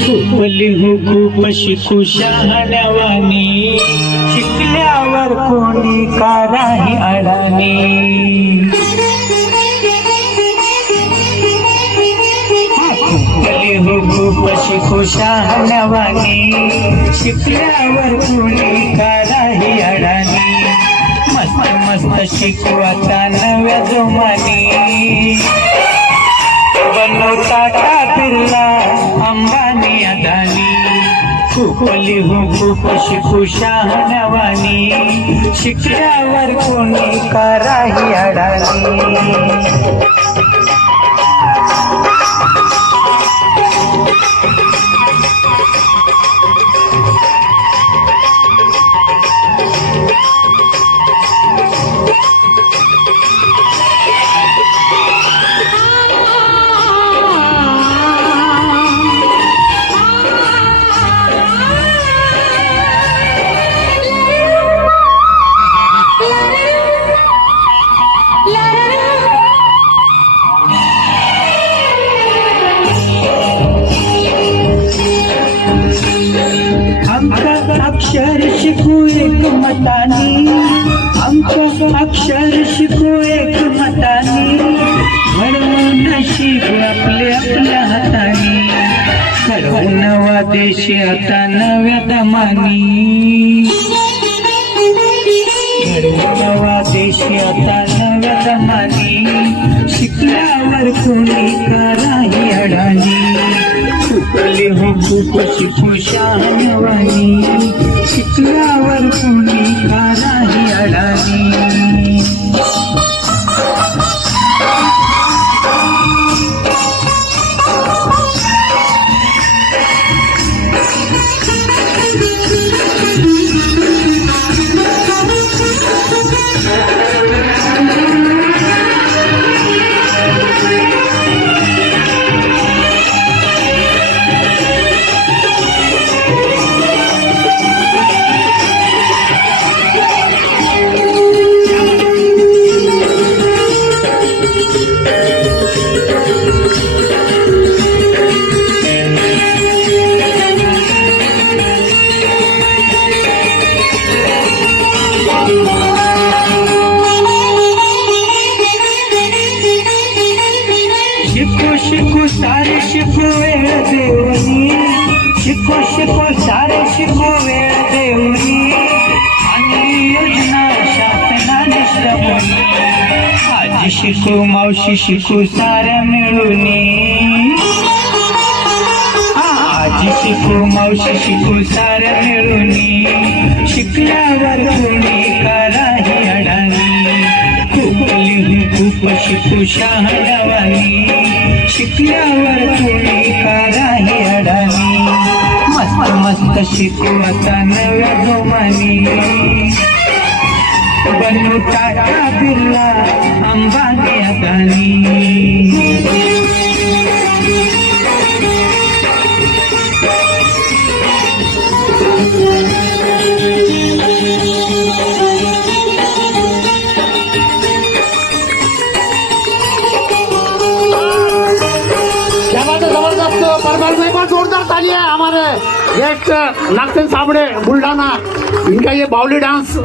खूपली हो खूप शिकू शहाण्यावानी, शिकल्यावर कोणी कराही अडाणी. खूपली हो खूप शिकू शहाण्यावानी, शिकल्यावर कोणी कराही अडाणी. मस्त मस्त शिकवाचा नव्या जोमानी, बनवता टाटा बिर्ला अंबानी अदानी. खूपली हो खूप शिकू शहाण्यावानी, शिकल्यावर कोणी कराही अडाणी. अक्षर शिकू एक मतानी, आमचं अक्षर शिकू एक मतानी. घडवून नशीब आपले आपल्या हातानी, घडवून नवा देश आता नव्या दमानी. घडवून नवा देश आता नव्या दमानी, शिकल्यावर कोणी कराही अडाणी. खूपली हो खूप शिकू शहाण्यावानी, शिकल्यावर कोणी कराही अडाणी. शिकू शिकू सारे शिकू वेळ देवनी, शिकू शिकू सारे शिकू वेळ देवनी. आणि योजना शासनाने श्रवणी, आजी शिकू मावशी शिकू साऱ्या मिळूनी. आजी शिकू मावशी शिकू साऱ्या मिळूनी, शिकल्यावर कोणी कराही अडाणी. खूपली खूप शिकू शहाण्यावानी, शिकल्यावर कोणी कराही अडाणी. मस्त मस्त शिकू आता नव्या जोमानी, बनू टाटा बिर्ला अंबानी अदानी. जोरदार ताली है हमारे गेस्ट नागसेन साबड़े बुल्ढाना, इनका ये बावली डांस